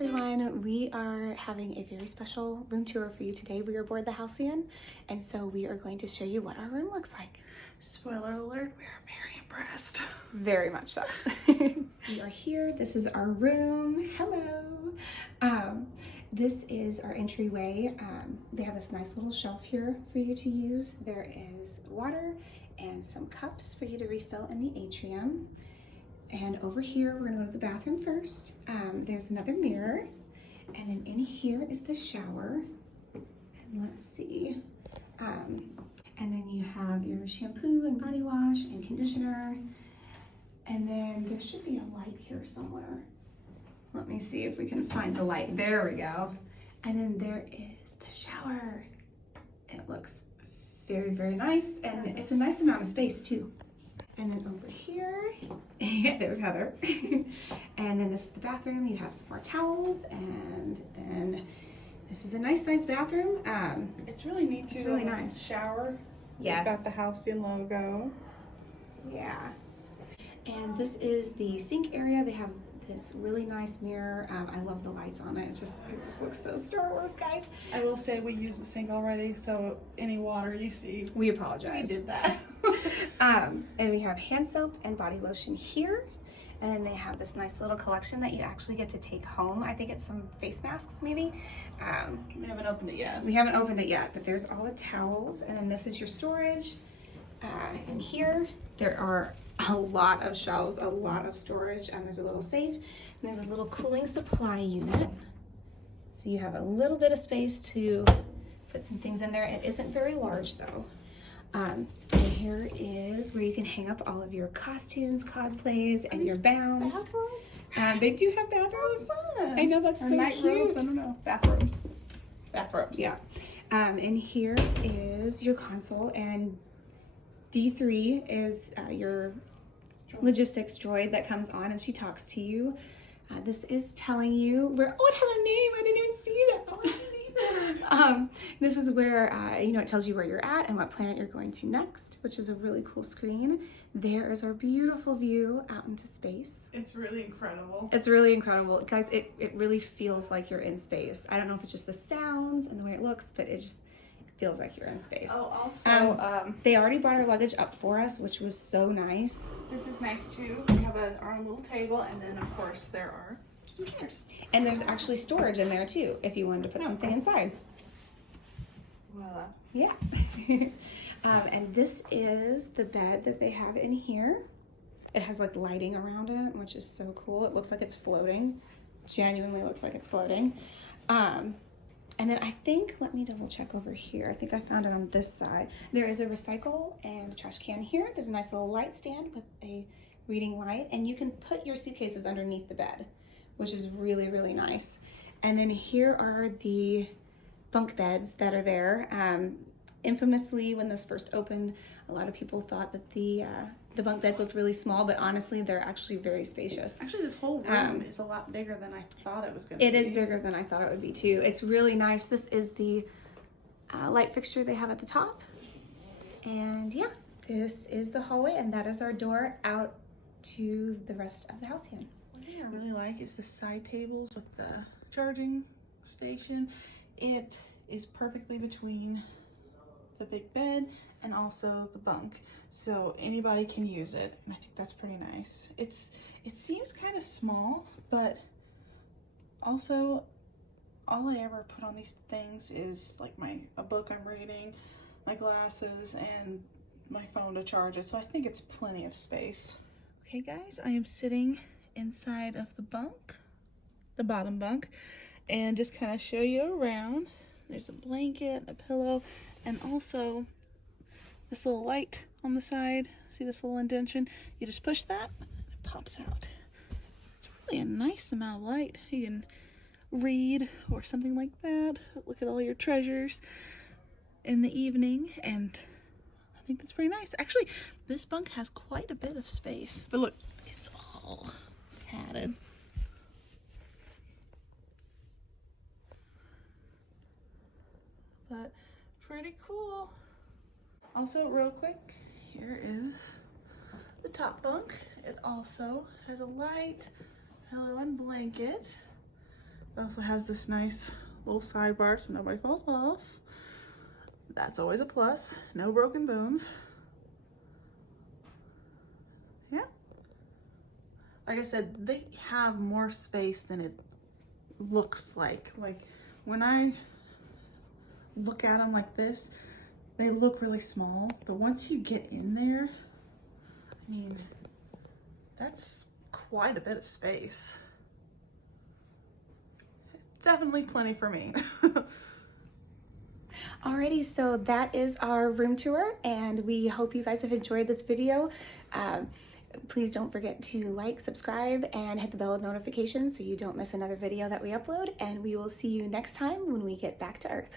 everyone, we are having a very special room tour for you today. We are aboard the Halcyon, and so we are going to show you what our room looks like. Spoiler alert, we are very impressed. Very much so. We are here. This is our room. Hello. This is our entryway. They have this nice little shelf here for you to use. There is water and some cups for you to refill in the atrium. And over here, we're gonna go to the bathroom first. There's another mirror. And then in here is the shower. And let's see. And then you have your shampoo and body wash and conditioner. And then there should be a light here somewhere. Let me see if we can find the light. There we go. And then there is the shower. It looks very, very nice. And it's a nice amount of space too. And then over here, there's Heather. And then this is the bathroom. You have some more towels, and then this is a nice sized bathroom. It's really neat too. It's really nice. Shower. Yes. You've got the Halcyon logo. Yeah. And this is the sink area. They have this really nice mirror. I love the lights on it. It just looks so Star Wars, guys. I will say we used the sink already, so any water you see, we apologize. We did that. And we have hand soap and body lotion here. And then they have this nice little collection that you actually get to take home. I think it's some face masks, maybe. We haven't opened it yet. We haven't opened it yet, but there's all the towels. And then this is your storage. And here, there are a lot of shelves, a lot of storage, and there's a little safe. And there's a little cooling supply unit. So you have a little bit of space to put some things in there. It isn't very large though. And here is where you can hang up all of your costumes, cosplays, and your bounds. Bathrobes? They do have bathrobes. Fun. I know, that's or so night cute. robes. I don't know. Bathrobes. Bathrobes. Yeah. And here is your console, and D3 is your logistics droid that comes on, and she talks to you. This is telling you where, oh, it has a name. I didn't even see that. Oh, I didn't either. This is where, it tells you where you're at and what planet you're going to next, which is a really cool screen. There is our beautiful view out into space. It's really incredible. It's really incredible. Guys, it really feels like you're in space. I don't know if it's just the sounds and the way it looks, but it just feels like you're in space. Oh, also, they already brought our luggage up for us, which was so nice. This is nice too. We have our own little table, and then of course there are some chairs. And there's actually storage in there too, if you wanted to put something inside. Voila. Yeah. And this is the bed that they have in here. It has like lighting around it, which is so cool. It looks like it's floating. Genuinely looks like it's floating. And then I think, let me double check over here. I think I found it on this side. There is a recycle and a trash can here. There's a nice little light stand with a reading light, and you can put your suitcases underneath the bed, which is really, really nice. And then here are the bunk beds that are there. Infamously, when this first opened, a lot of people thought that the bunk beds looked really small, but honestly, they're actually very spacious. Actually, this whole room is a lot bigger than I thought it was going to be. It is bigger than I thought it would be too. It's really nice. This is the light fixture they have at the top. And yeah, this is the hallway, and that is our door out to the rest of the Halcyon. What I really like is the side tables with the charging station. It is perfectly between the big bed and also the bunk, so anybody can use it, and I think that's pretty nice. It seems kind of small, but also all I ever put on these things is like a book I'm reading, my glasses, and my phone to charge it, so I think it's plenty of space. Okay guys, I am sitting inside of the bunk, the bottom bunk, and just kind of show you around. There's a blanket, a pillow, and also this little light on the side. See this little indentation? You just push that, and it pops out. It's really a nice amount of light. You can read or something like that. Look at all your treasures in the evening, and I think that's pretty nice. Actually, this bunk has quite a bit of space, but look, it's all padded. But pretty cool. Also, real quick, here is the top bunk. It also has a light, pillow, and blanket. It also has this nice little sidebar so nobody falls off. That's always a plus. No broken bones. Yeah. Like I said, they have more space than it looks like. Like when I look at them like this, they look really small, but once you get in there, I mean, that's quite a bit of space. Definitely plenty for me. Alrighty, so that is our room tour, and we hope you guys have enjoyed this video. Please don't forget to like, subscribe, and hit the bell notification so you don't miss another video that we upload, and we will see you next time when we get back to Earth.